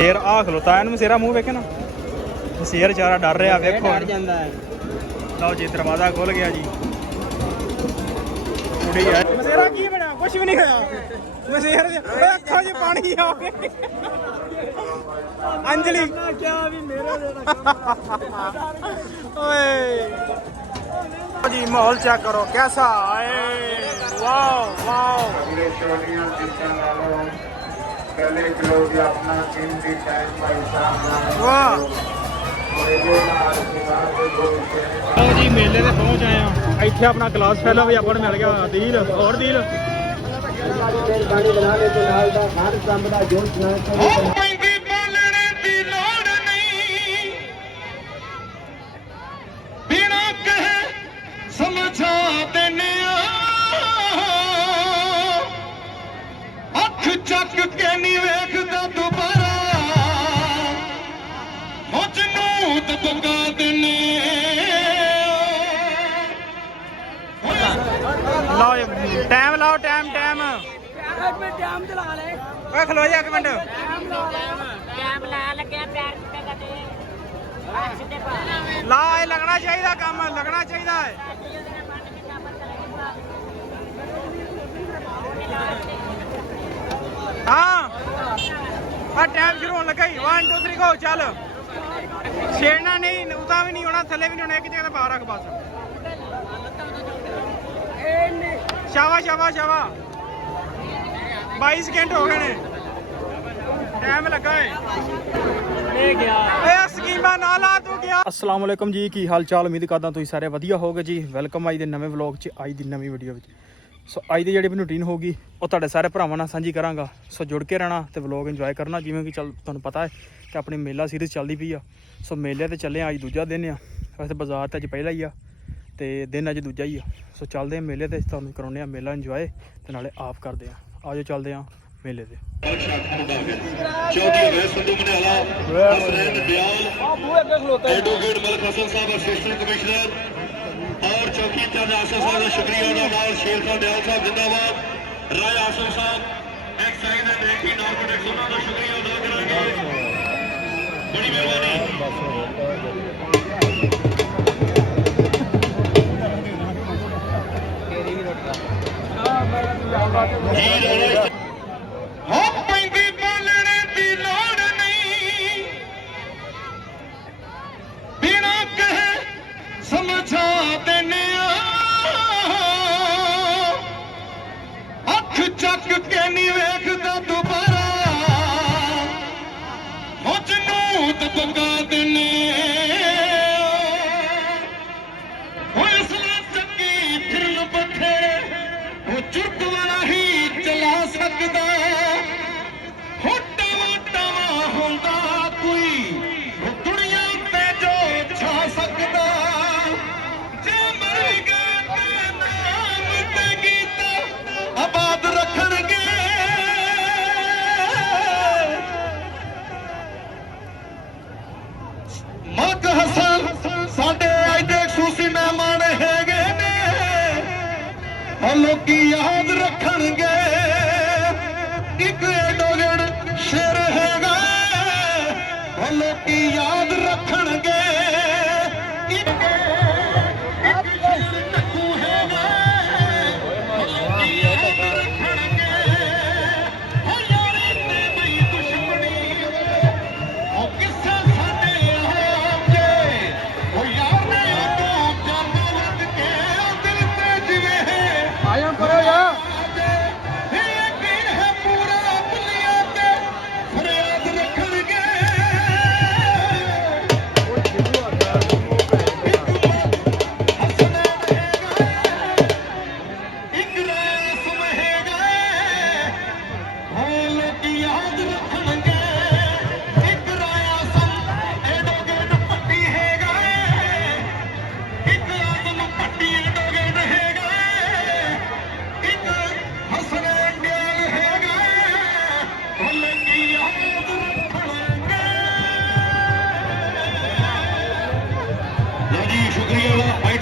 शेर आ खलोता है मसेरा मूँह वेखे ना शेर चारा डर रहा वेखो डर जाता है। लो जी दरवाजा खुल गया जी कुड़ी है मसेरा की बना कुछ भी नहीं होया मसेर अखा च पानी आ अंजलि क्या भी मेरा ओए जी माहौल चेक करो कैसा है वाओ वाओ वाह जी मेले ਤੇ ਪਹੁੰਚ ਆਏ ਆ ਇੱਥੇ ਆਪਣਾ ਕਲਾਸ ਫੈਲਾ ਵੀ ਆਪਾਂ ਨੂੰ ਮਿਲ ਗਿਆ ਦੀਲ ਹੋਰ ਦੀਲ ਚੱਕ ਕੇ ਨਹੀਂ ਵੇਖਦਾ ਦੁਬਾਰਾ ਹੋ ਜਨੂਤ ਬਗਾ ਦਿਨੇ ਲਾਓ ਟਾਈਮ ਲਾਓ ਟਾਈਮ ਟਾਈਮ टाइम चला ले ਓਏ ਖਲੋ ਜਾ ਇੱਕ ਮਿੰਟ ਟਾਈਮ ਲਾ ਲੱਗਿਆ ਪੈਰ ਕਿੱਤੇ ਕਦੇ ਸਿੱਧੇ ਪਾ ਲਾ ਇਹ ਲੱਗਣਾ ਚਾਹੀਦਾ ਕੰਮ ਲੱਗਣਾ ਚਾਹੀਦਾ ਹੈ ਹਾਂ ਆ ਟਾਈਮ ਸ਼ੁਰੂ ਹੋਣ ਲੱਗਾ ਹੀ 1 2 3 ਗੋ ਚੱਲ ਛੇੜਨਾ ਨਹੀਂ ਉਤਾਂ ਵੀ ਨਹੀਂ ਹੋਣਾ ਥੱਲੇ ਵੀ ਨਹੀਂ ਹੋਣਾ ਇੱਕ ਜਗ੍ਹਾ ਤੇ ਬਾਹਰ ਰੱਖ ਬਸ ਸ਼ਾਬਾਸ਼ ਸ਼ਾਬਾਸ਼ ਸ਼ਾਬਾਸ਼ 22 ਸਕਿੰਟ ਹੋ ਗਏ ਨੇ ਟਾਈਮ ਲੱਗਾ ਏ ਇਹ ਗਿਆ ਏ ਸਕੀਮਾਂ ਨਾ ਲਾ ਤੂੰ ਗਿਆ अस्सलाम वालेकुम जी की हाल चाल उम्मीद करदा तुसीं सारे वधिया होगे जी वेलकम अज दे नवे व्लॉग च अज दी नवी वीडियो विच सो अज दी जिहड़ी रूटीन होगी वो तुहाडे सारे भरावां नाल सांझी करांगा सो जुड़ के रहना ते व्लॉग इंजॉय करना जिवें कि चल तुहानूं पता है कि अपनी मेला सीरीज़ चलदी पई आ सो मेले ते चले अज दूजा दिन आ वैसे बाजार ते अज पहला ही आ ते दिन अज दूजा ही आ सो चलदे आ मेले ते तुहानूं कराउने आ मेला इंजॉय ते नाले आप करदे आ आजो चलदे आ मेले ते चौथी है संधू मनिहाला हसनैन दयाल एडवोकेट मलिक हसन साहब असिस्टेंट कमिश्नर और चौकी इंचार्ज आसिफ साहब का शुक्रिया अदा नाल शेर खान दयाल साहब जिंदाबाद राय आसिफ साहब एक्साइज एंड रेकी नारकोटिक्स उन्होंने का शुक्रिया अदा करेंगे बड़ी मेहरबानी हो पैंदी बोलने की लोड़ नहीं बिना कहे समझा देने अख चक के नहीं वेखदा दोबारा हो जनूत बगा देने हो इसलिए चक्की फिरन बथेरे हो चुट वाला ही चला सकदा हो टवा टवा होंदा कोई हो दुनिया ते जो छा सकदा जे मर गए ते नाम ते गीता आबाद रखणगे मक हसन साडे अज दे खूसी मेहमान हैगे ने लोकी याद रखणगे एक डोगड़ शेर हैगा लोकी याद रखणगे एक शेर टक्कू हैगा लोकी याद रखणगे हो यारी ते नहीं दुश्मनी हो किस्सा साडे आके हो यार ने तो जान लग के दिल ते जिवे आया करो यार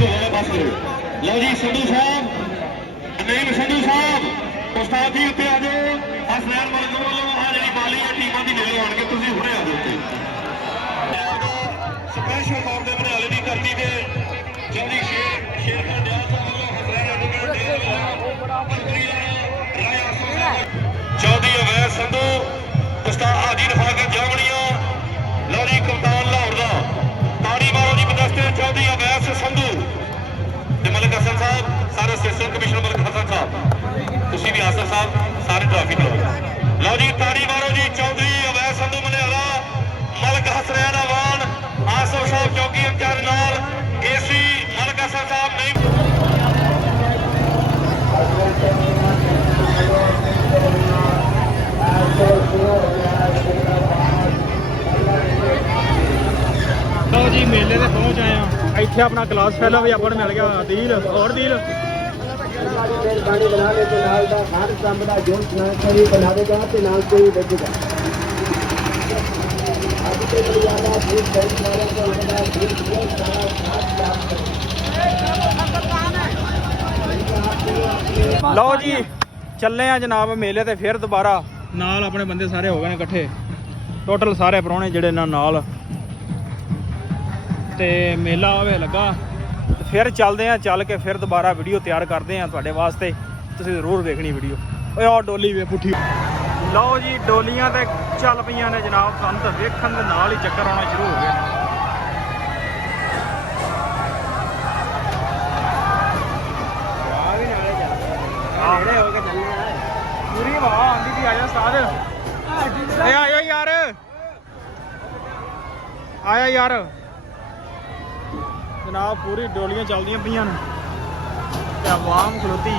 लो जी संधू साहब नहीं संधू साहब उस्ताद जी उत्ते आ जाओ हसनैन मलिक वालों आ जी बाली टीमां की मेले आन के तुसीं हुणे ਅਸਿਸਟੈਂਟ ਕਮਿਸ਼ਨਰ ਮਲਕ ਹਸਨ ਸਾਹਿਬ, ਤੁਸੀਂ ਵੀ ਆਸਰ ਸਾਹਿਬ ਸਾਰੇ ਟਰਾਫੀ ਦਿਓ। ਲਓ ਜੀ ਤਾੜੀ ਮਾਰੋ ਜੀ। ਚੌਧਰੀ ਅਵੈਸ ਸੰਧੂ ਮਨਿਆਲਾ, ਮਲਕ ਹਸਨੈਨ ਆਵਾਨ, ਆਸਫ ਸਾਹਿਬ ਚੌਕੀ ਇੰਚਾਰਜ ਨਾਲ, ਏਸੀ ਮਲਕ ਹਸਨ ਸਾਹਿਬ ਨਹੀਂ। ਲਓ ਜੀ ਮੇਲੇ ਤੇ ਪਹੁੰਚ ਆਏ ਆ। ਇੱਥੇ ਆਪਣਾ ਕਲਾਸ ਫੈਲਾ ਵੀ ਆਪਾਂ ਨੂੰ ਮਿਲ ਗਿਆ ਦੀਲ। ਹੋਰ ਦੀਲ गाड़ी बनाने के नाल दा हर काम दा जोन सुना करी बनावेगा ते नाल कोई बचेगा आज के ज्यादा ठीक कर मारे तो बड़ा ठीक सारा साथ ਲਓ ਜੀ ਚੱਲੇ ਆ ਜਨਾਬ ਮੇਲੇ ਤੇ ਫਿਰ ਦੁਬਾਰਾ। ਨਾਲ ਆਪਣੇ ਬੰਦੇ ਸਾਰੇ ਹੋ ਗਏ ਨੇ ਇਕੱਠੇ, ਟੋਟਲ ਸਾਰੇ ਪ੍ਰਾਹੁਣੇ ਜਿਹੜੇ ਨਾਲ ਤੇ ਮੇਲਾ ਆਵੇ ਲੱਗਾ। ਫਿਰ ਚੱਲਦੇ ਆ, ਚੱਲ ਕੇ ਫਿਰ ਦੁਬਾਰਾ ਵੀਡੀਓ ਤਿਆਰ ਕਰਦੇ ਆ ਤੁਹਾਡੇ ਵਾਸਤੇ, ਤੁਸੀਂ ਜ਼ਰੂਰ ਵੇਖਣੀ ਵੀਡੀਓ। ਓਏ ਆ ਡੋਲੀ ਵੇ ਪੁੱਠੀ। ਲਓ ਜੀ ਡੋਲੀਆਂ ਤੇ ਚੱਲ ਪਈਆਂ ਨੇ ਜਨਾਬ। ਸਾਨੂੰ ਤਾਂ ਵੇਖਣ ਦੇ ਨਾਲ ਹੀ ਚੱਕਰ ਆਉਣਾ ਸ਼ੁਰੂ ਹੋ ਗਏ। ਪੂਰੀ ਹਵਾ ਆਂਦੀ ਦੀ। ਆਜਾ ਸਾਧ, ਏ ਆਇਓ ਯਾਰ, ਆਇਆ ਯਾਰ। ਜਨਾਬ ਪੂਰੀ ਡੋਲੀਆਂ ਚੱਲਦੀਆਂ ਪਈਆਂ ਨੇ ਤੇ ਆਵਾਮ ਖਲੋਤੀ।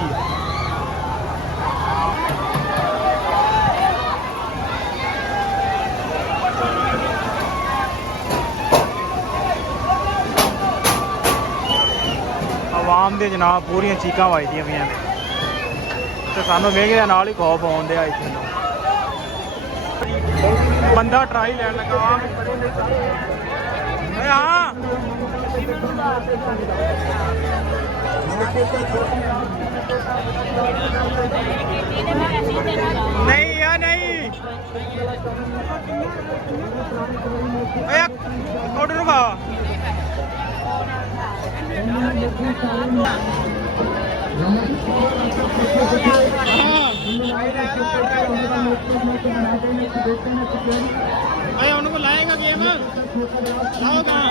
ਆਵਾਮ ਦੇ ਜਨਾਬ ਪੂਰੀਆਂ ਚੀਕਾਂ ਵੱਜਦੀਆਂ ਪਈਆਂ ਨੇ ਤੇ ਸਾਨੂੰ ਵੇਖਦੇ ਨਾਲ ਹੀ ਖੌਫ ਆਉਂਦੇ ਆ। ਇੱਥੇ ਬੰਦਾ ਟਰਾਈ ਲੈਣ ਲੱਗਾ। ਓਏ ਹਾਂ ਨਹੀਂ ਯਾਰ ਨਹੀਂ। ਓਏ ਆਰਡਰ ਵਾ। अरे उनको लाएगा गेम लाओ कहाँ।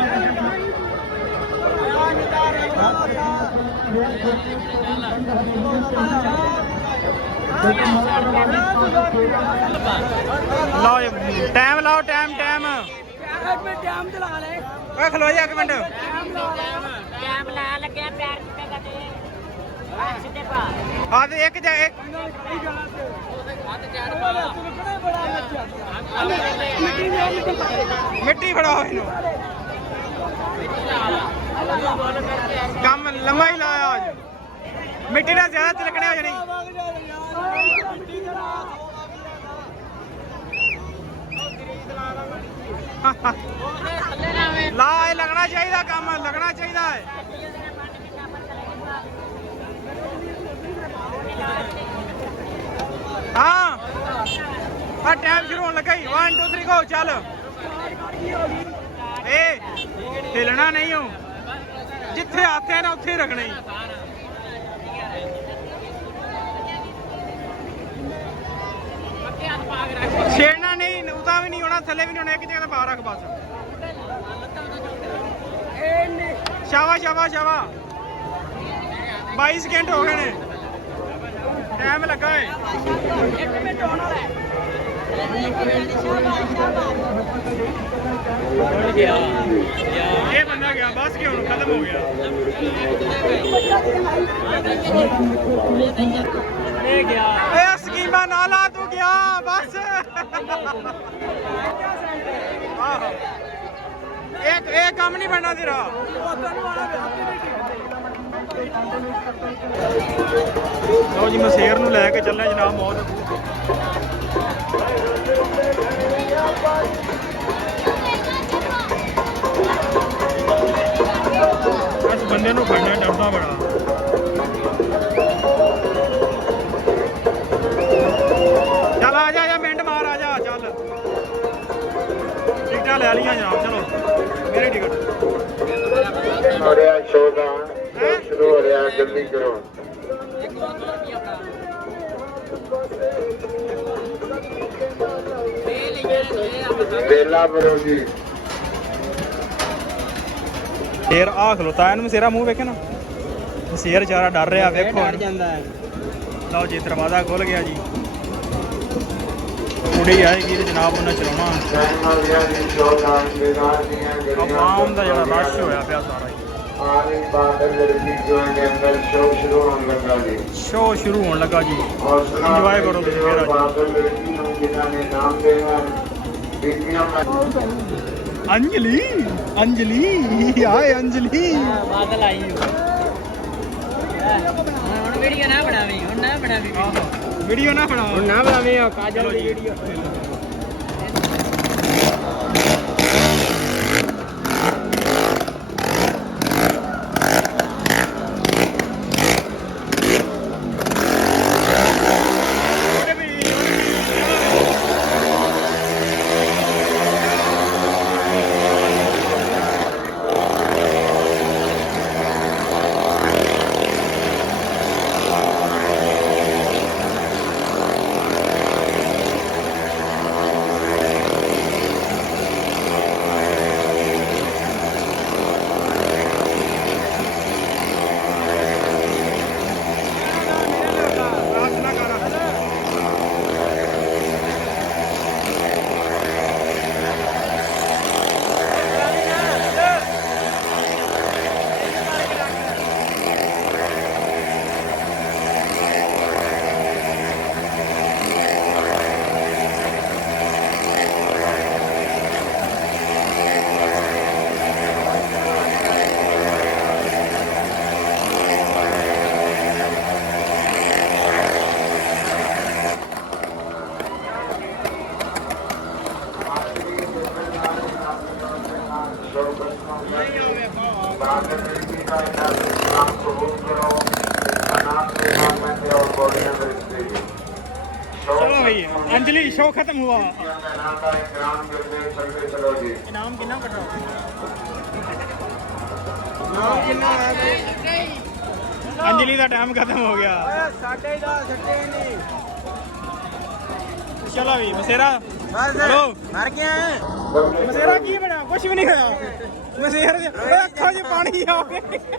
लाओ टाइम लाओ टाइम टाइम टाइम चला ले खलो जा एक मिनट। ਟਾਈਮ ਲਾ ਲੱਗਿਆ ਪੈਰ ਕਿੱਥੇ ਕਦੇ ਸਿੱਧੇ ਪਾ हाँ तो एक मिट्टी फड़ा काम लंबा ही लाया आज। मिट्टी ना ज्यादा तिलकने हो जानी। ला लगना चाहिए, काम लगना चाहिए। हाँ टाइम शुरू होने लगा। 1 2 3 गो चल। ए हिलना नहीं हो, जिथे आते हैं ना उत्थे रखना ही। छेड़ना नहीं, उता भी नहीं होना, थले भी नहीं होना, एक जगह पा रख बस। शाबाश शाबाश शाबाश। 22 सेकंड हो गए ने, टाइम लगा है। ये बंदा गया बस क्यों खत्म हो गया। गया स्कीमा नाला तू गया बस। एक काम नहीं बनना तेरा। ਲਓ ਜੀ ਮਸੇਰ ਨੂੰ ਲੈ ਕੇ ਚੱਲੇ ਜਨਾਬ ਮੌਤ। ਇਸ ਬੰਦੇ ਨੂੰ ਫੜਨਾ ਡਰਦਾ ਬੜਾ। ਚੱਲ ਆ ਜਾ ਮਿੰਟ ਮਾਰ ਆ ਜਾ ਚੱਲ। ਟਿਕਟਾਂ ਲੈ ਲਈਆਂ ਜਨਾਬ। ਚਲੋ ਮੇਰੀ ਟਿਕਟ ਹੋ ਰਿਹਾ ਸ਼ੋਅ शुरू हो रहा है, जल्दी करो। बेला बरो जी शेर आ खलोता है। मसेरा मुंह वेखे ना ਸ਼ੇਰ ਵਿਚਾਰਾ ਡਰ ਰਿਹਾ ਵੇਖੋ ਡਰ ਜਾਂਦਾ ਹੈ। ਲਓ ਜੀ ਦਰਵਾਜ਼ਾ ਖੁੱਲ ਗਿਆ ਜੀ ਕੁੜੀ ਆਏਗੀ ਤੇ ਜਨਾਬ ਉਹਨਾਂ ਚਲਾਉਣਾ ਆਵਾਮ ਦਾ ਜਿਹੜਾ ਰਸ਼ ਹੋਇਆ ਪਿਆ ਸਾਰਾ ਸ਼ੋਅ ਸ਼ੁਰੂ ਹੋਣ ਲੱਗਾ ਜੀ ਇੰਜੋਏ ਕਰੋ ਤੁਸੀਂ ਫੇਰ ਅੰਜਲੀ ਅੰਜਲੀ ਆਏ ਅੰਜਲੀ ਬਾਦਲ ਆਈ ਹੁਣ ਵੀਡੀਓ ਨਾ ਬਣਾਵੀਂ ਹੁਣ ਨਾ ਬਣਾਵੀਂ ਵੀਡੀਓ ਨਾ ਬਣਾਓ ਨਾ ਬਣਾਵੇਂ ਕਾਜਲ ਦੀ ਵੀਡੀਓ चलो भाई अंजलि शो खत्म हुआ इनाम कितना कट रहा अंजलि का टाइम खत्म हो गया चलो भाई मसेरा हेलो मर गया मसेरा की बना कुछ भी नहीं होया मसेरा अखा च पानी आ गया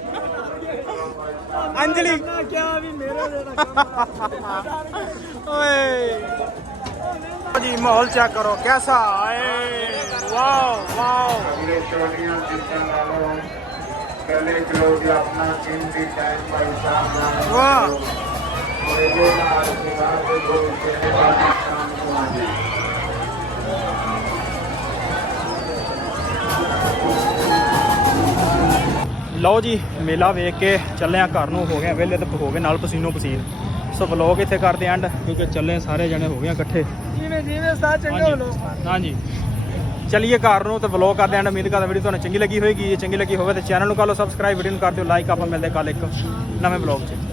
अंजलि क्या भी मेरा ओए जी माहौल चेक करो कैसा है वाओ वाओ वाह ਲਓ ਜੀ ਮੇਲਾ ਵੇਖ ਕੇ ਚੱਲੇ ਆ ਘਰ ਨੂੰ ਹੋ ਗਏ ਵਿਹਲੇ ਤੇ ਹੋ ਗਏ ਨਾਲ ਪਸੀਨੋ ਪਸੀਨ ਸੋ ਵਲੌਗ ਇੱਥੇ ਕਰਦੇ ਐਂਡ ਕਿਉਂਕਿ ਚੱਲੇ ਸਾਰੇ ਜਣੇ ਹੋ ਗਏ ਇਕੱਠੇ ਜਿਵੇਂ ਸਾਹ ਚੰਗੇ ਹੋ ਹਾਂਜੀ ਚਲਿਏ ਘਰ ਨੂੰ ਤੇ ਵਲੌਗ ਕਰਦੇ ਐਂਡ ਉਮੀਦ ਕਰਦਾ ਵੀਡੀਓ ਤੁਹਾਨੂੰ ਚੰਗੀ ਲੱਗੀ ਹੋਵੇਗੀ ਜੇ ਚੰਗੀ ਲੱਗੀ ਹੋਵੇ ਤੇ ਚੈਨਲ ਨੂੰ ਕਰ ਲਓ ਸਬਸਕ੍ਰਾਈਬ ਵੀਡੀਓ ਨੂੰ ਕਰ ਦਿਓ ਲਾਈਕ ਆਪਾਂ ਮਿਲਦੇ ਕੱਲ ਇੱਕ ਨਵੇਂ ਵਲੌਗ 'ਚ